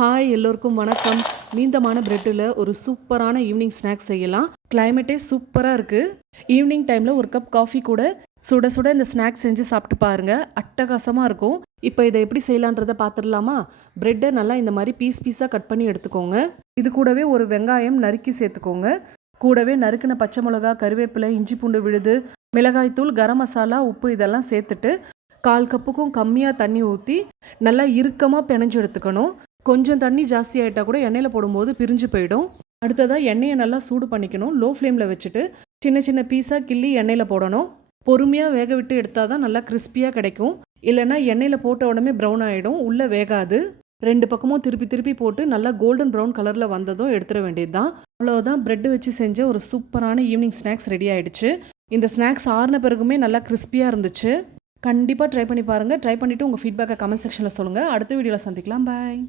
Hi எல்லோருக்கும் வணக்கம். நீந்தமான பிரெட்டில் ஒரு சூப்பரான ஈவினிங் ஸ்நாக்ஸ் செய்யலாம். கிளைமேட்டே சூப்பராக இருக்குது ஈவினிங் டைமில் ஒரு கப் காஃபி கூட சுட சுட இந்த ஸ்நாக்ஸ் செஞ்சு சாப்பிட்டு பாருங்கள் அட்டகாசமாக இருக்கும். இப்போ இதை எப்படி செய்யலான்றதை பார்த்துடலாமா பிரெட்டை நல்லா இந்த மாதிரி பீஸ் பீஸாக கட் பண்ணி எடுத்துக்கோங்க. இது கூடவே ஒரு வெங்காயம் நறுக்கி சேர்த்துக்கோங்க. கூடவே நறுக்கின பச்சை மிளகா கருவேப்பிலை இஞ்சி பூண்டு விழுது மிளகாய்த்தூள் கரம் மசாலா உப்பு இதெல்லாம் சேர்த்துட்டு கால் கப்புக்கும் கம்மியாக தண்ணி ஊற்றி நல்லா இறுக்கமாக பிணைஞ்சு எடுத்துக்கணும். கொஞ்சம் தண்ணி ஜாஸ்தி ஆகிட்டா கூட எண்ணெயில் போடும்போது பிரிஞ்சு போயிடும். அடுத்ததாக எண்ணெயை நல்லா சூடு பண்ணிக்கணும். லோ ஃப்ளேமில் வச்சுட்டு சின்ன சின்ன பீஸாக கிள்ளி எண்ணெயில் போடணும். பொறுமையாக வேக விட்டு எடுத்தால் தான் நல்லா கிறிஸ்பியாக கிடைக்கும். இல்லைன்னா எண்ணெயில் போட்ட உடனே ப்ரௌன் ஆகிடும் உள்ளே வேகாது. ரெண்டு பக்கமும் திருப்பி திருப்பி போட்டு நல்லா கோல்டன் ப்ரௌன் கலரில் வந்ததும் எடுத்துட வேண்டியது தான் அவ்வளோதான் ப்ரெட் வச்சு செஞ்ச ஒரு சூப்பரான ஈவினிங் ஸ்நாக்ஸ் ரெடி ஆகிடுச்சு இந்த ஸ்நாக்ஸ் ஆறின பிறகுமே நல்லா கிறிஸ்பியாக இருந்துச்சு. கண்டிப்பாக ட்ரை பண்ணி பாருங்கள் ட்ரை பண்ணிவிட்டு உங்கள் ஃபீட்பேக்கை கமெண்ட் செக்ஷனில் சொல்லுங்கள் அடுத்த வீடியோவில் சந்திக்கலாம். பாய்